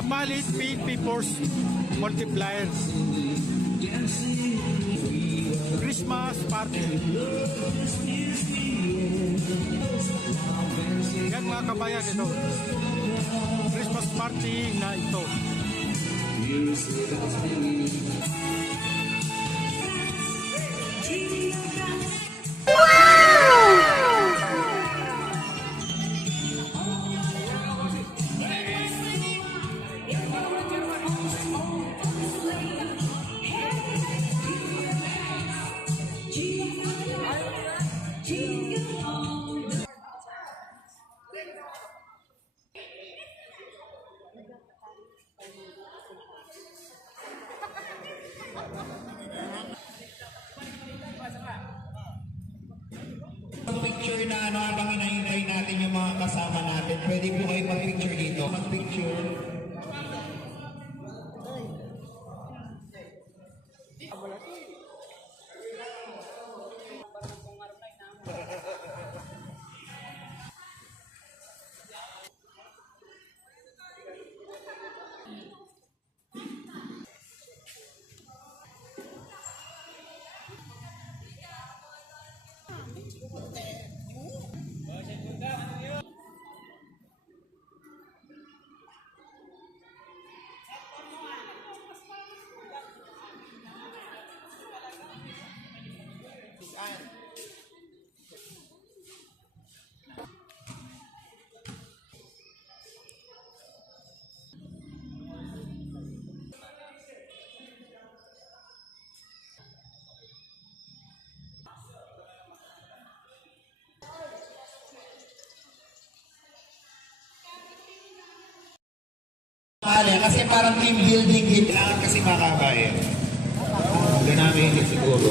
A Malit PNP Force Multiplier. Christmas party. Yan mga kabayan, ito. Christmas party na ito. Picture na ano, habang hinahintay natin yung mga kasama natin, pwede po kayo mag-picture dito. Mag-picture. Kasi parang team building din. Kailangan kasi makabayan. Doon namin hindi siguro.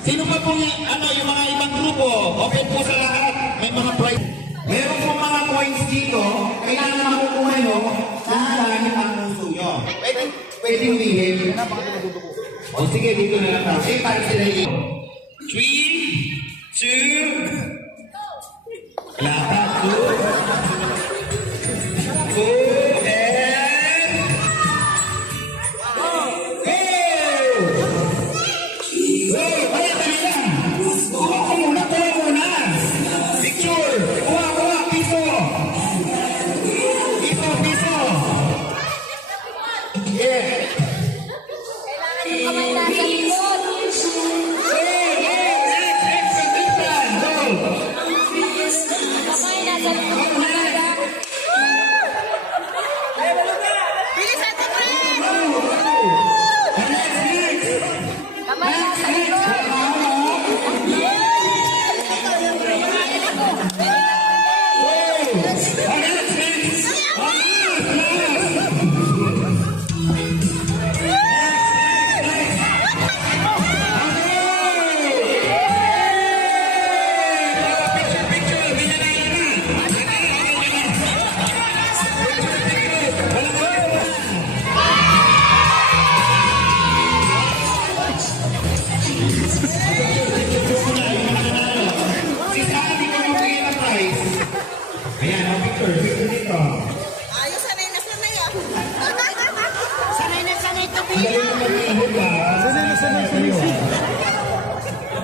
Sino pa po yung mga ibang grupo? Open po sa lahat. May mga prize. Meron po mga coins dito. Kailangan makukuha nyo sa langit ang puso nyo. Pwede humihin. O sige, dito na lang. Sige, para sila yun. 3, 2, lahat. 2,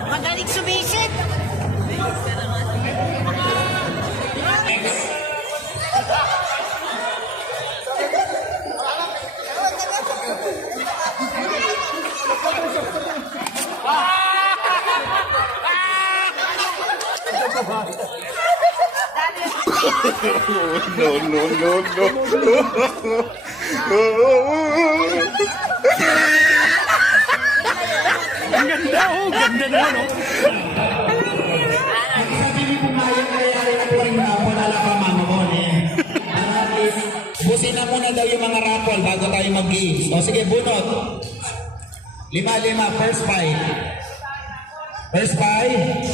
magaling sumisit. Ang ganda, oh, ganda naman, oh. Busin na muna daw yung mga raffle bago tayo mag-games. O sige, bunot. 5, first 5. First 5.